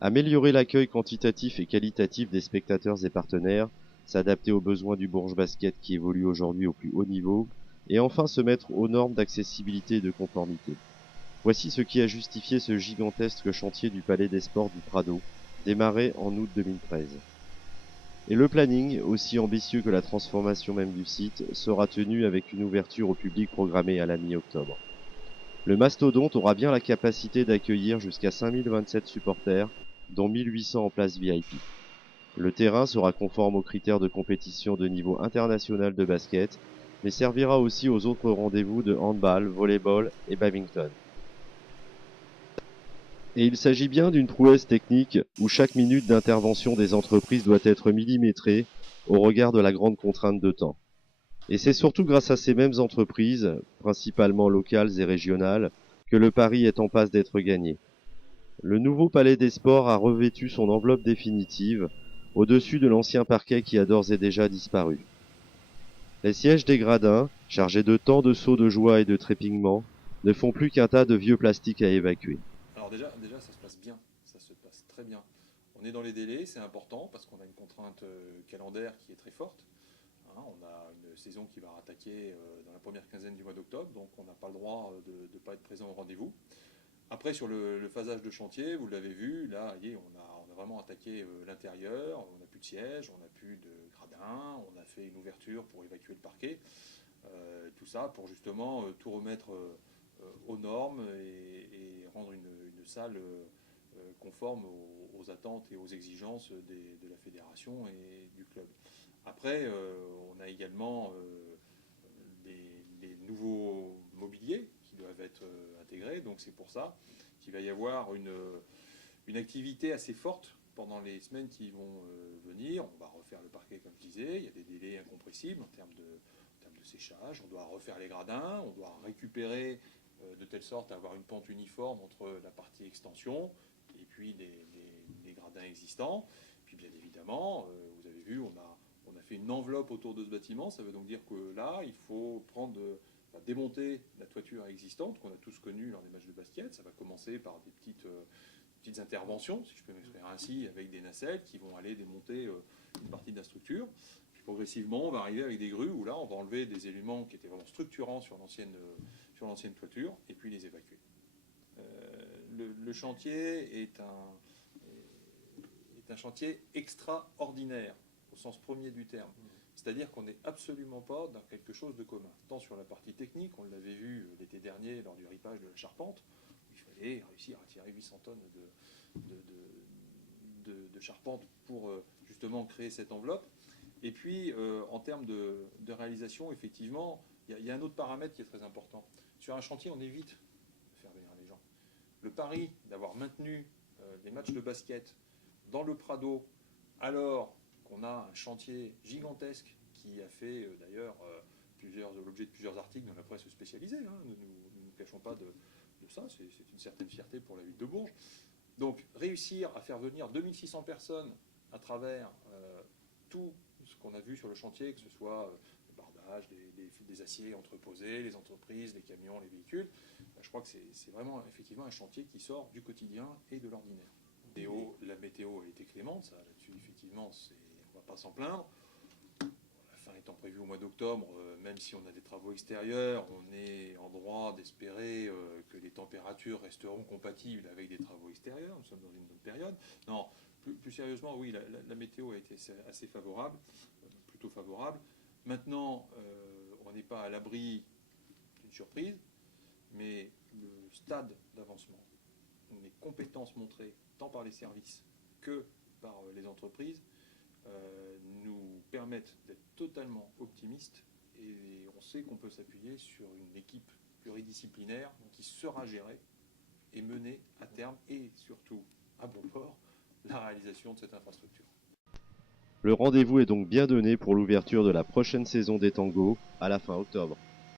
Améliorer l'accueil quantitatif et qualitatif des spectateurs et partenaires, s'adapter aux besoins du Bourges Basket qui évolue aujourd'hui au plus haut niveau, et enfin se mettre aux normes d'accessibilité et de conformité. Voici ce qui a justifié ce gigantesque chantier du Palais des Sports du Prado, démarré en août 2013. Et le planning, aussi ambitieux que la transformation même du site, sera tenu avec une ouverture au public programmée à la mi-octobre. Le mastodonte aura bien la capacité d'accueillir jusqu'à 5027 supporters, dont 1800 en place VIP. Le terrain sera conforme aux critères de compétition de niveau international de basket, mais servira aussi aux autres rendez-vous de handball, volleyball et badminton. Et il s'agit bien d'une prouesse technique où chaque minute d'intervention des entreprises doit être millimétrée au regard de la grande contrainte de temps. Et c'est surtout grâce à ces mêmes entreprises, principalement locales et régionales, que le pari est en passe d'être gagné. Le nouveau Palais des Sports a revêtu son enveloppe définitive, au-dessus de l'ancien parquet qui a d'ores et déjà disparu. Les sièges des gradins, chargés de tant de sauts de joie et de trépignements, ne font plus qu'un tas de vieux plastiques à évacuer. Alors déjà, ça se passe bien, ça se passe très bien. On est dans les délais, c'est important parce qu'on a une contrainte calendaire qui est très forte. On a une saison qui va attaquer dans la première quinzaine du mois d'octobre, donc on n'a pas le droit de ne pas être présent au rendez-vous. Après, sur le phasage de chantier, vous l'avez vu, là, on a vraiment attaqué l'intérieur, on n'a plus de sièges, on n'a plus de gradins, on a fait une ouverture pour évacuer le parquet. Tout ça pour justement tout remettre aux normes et rendre une salle conforme aux attentes et aux exigences de la fédération et du club. Après, on a également les nouveaux mobiliers qui doivent être intégrés, donc c'est pour ça qu'il va y avoir une activité assez forte pendant les semaines qui vont venir. On va refaire le parquet comme je disais, il y a des délais incompressibles en termes de séchage, on doit refaire les gradins, on doit récupérer de telle sorte à avoir une pente uniforme entre la partie extension et puis les gradins existants. Puis bien évidemment, vous avez vu, on a fait une enveloppe autour de ce bâtiment, ça veut donc dire que là, il faut démonter la toiture existante qu'on a tous connue lors des matchs de basket. Ça va commencer par des petites interventions, si je peux m'exprimer ainsi, avec des nacelles qui vont aller démonter une partie de la structure. Puis progressivement, on va arriver avec des grues où là, on va enlever des éléments qui étaient vraiment structurants sur l'ancienne toiture et puis les évacuer. Le chantier est un chantier extraordinaire au sens premier du terme. C'est-à-dire qu'on n'est absolument pas dans quelque chose de commun. Tant sur la partie technique, on l'avait vu l'été dernier lors du ripage de la charpente, il fallait réussir à tirer 800 tonnes de charpente pour justement créer cette enveloppe. Et puis, en termes de réalisation, effectivement, il y a un autre paramètre qui est très important. Sur un chantier, on évite de faire venir les gens. Le pari d'avoir maintenu les matchs de basket dans le Prado, alors qu'on a un chantier gigantesque qui a fait d'ailleurs l'objet de plusieurs articles dans la presse spécialisée. Nous ne nous cachons pas de ça, c'est une certaine fierté pour la ville de Bourges. Donc réussir à faire venir 2600 personnes à travers tout ce qu'on a vu sur le chantier, que ce soit le bardage, des aciers entreposés, les entreprises, les camions, les véhicules, je crois que c'est vraiment effectivement un chantier qui sort du quotidien et de l'ordinaire. La météo a été clémente, ça là-dessus effectivement on ne va pas s'en plaindre. La fin étant prévue au mois d'octobre, même si on a des travaux extérieurs, on est en droit d'espérer que les températures resteront compatibles avec des travaux extérieurs. Nous sommes dans une bonne période. Non, plus sérieusement, oui, la météo a été assez favorable, plutôt favorable. Maintenant, on n'est pas à l'abri d'une surprise, mais le stade d'avancement, les compétences montrées tant par les services que par les entreprises nous permettent d'être totalement optimistes et on sait qu'on peut s'appuyer sur une équipe pluridisciplinaire qui sera gérée et menée à terme et surtout à bon port la réalisation de cette infrastructure. Le rendez-vous est donc bien donné pour l'ouverture de la prochaine saison des Tangos à la fin octobre.